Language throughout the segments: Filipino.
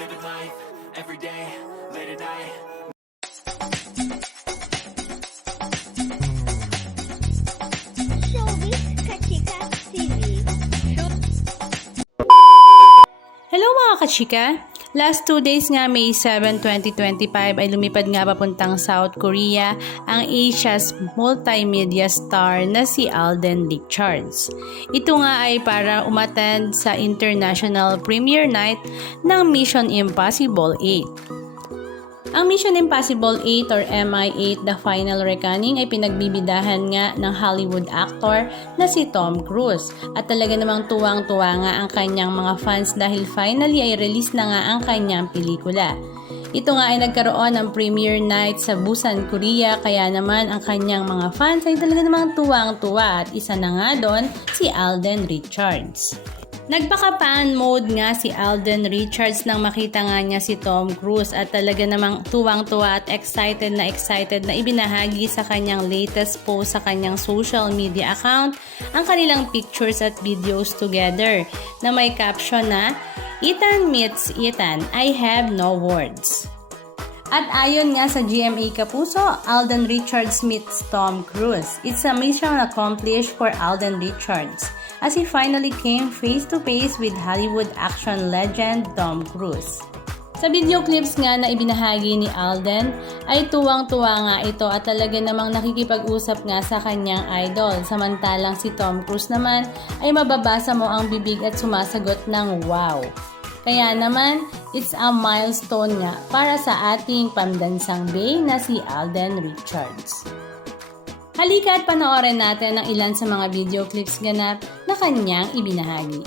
living life, everyday, late at night. Showbiz Kachika TV. Hello mga kachika! Last 2 days nga May 7, 2025 ay lumipad nga papuntang South Korea ang Asia's multimedia star na si Alden Richards. Ito nga ay para umattend sa international premiere night ng Mission Impossible 8. Ang Mission Impossible 8 or MI8 The Final Reckoning ay pinagbibidahan nga ng Hollywood actor na si Tom Cruise. At talaga namang tuwang-tuwa nga ang kanyang mga fans dahil finally ay release na nga ang kanyang pelikula. Ito nga ay nagkaroon ng premiere night sa Busan, Korea, kaya naman ang kanyang mga fans ay talaga namang tuwang-tuwa at isa na nga doon si Alden Richards. Nagpaka-fan mode nga si Alden Richards nang makita nga niya si Tom Cruise at talaga namang tuwang-tuwa at excited na ibinahagi sa kanyang latest post sa kanyang social media account ang kanilang pictures at videos together na may caption na "Ethan meets Ethan, I have no words." At ayon nga sa GMA Kapuso, Alden Richards meets Tom Cruise. It's a mission accomplished for Alden Richards as he finally came face-to-face with Hollywood action legend Tom Cruise. Sa video clips nga na ibinahagi ni Alden, ay tuwang-tuwa nga ito at talaga namang nakikipag-usap nga sa kanyang idol. Samantalang si Tom Cruise naman ay mababasa mo ang bibig at sumasagot ng wow. Kaya naman, it's a milestone nga para sa ating pamdansang bae na si Alden Richards. Halika at panoorin natin ang ilan sa mga video clips ganap na kanyang ibinahagi.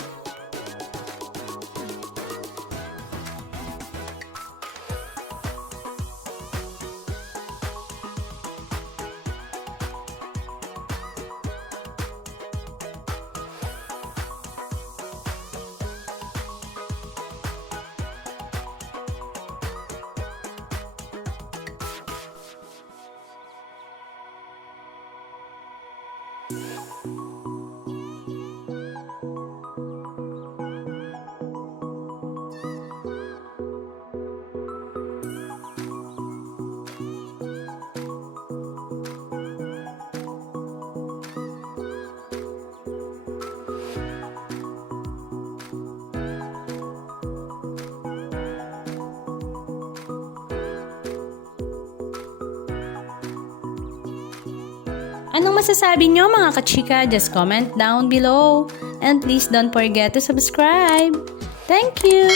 Anong masasabi nyo mga kachika? Just comment down below. And please don't forget to subscribe. Thank you!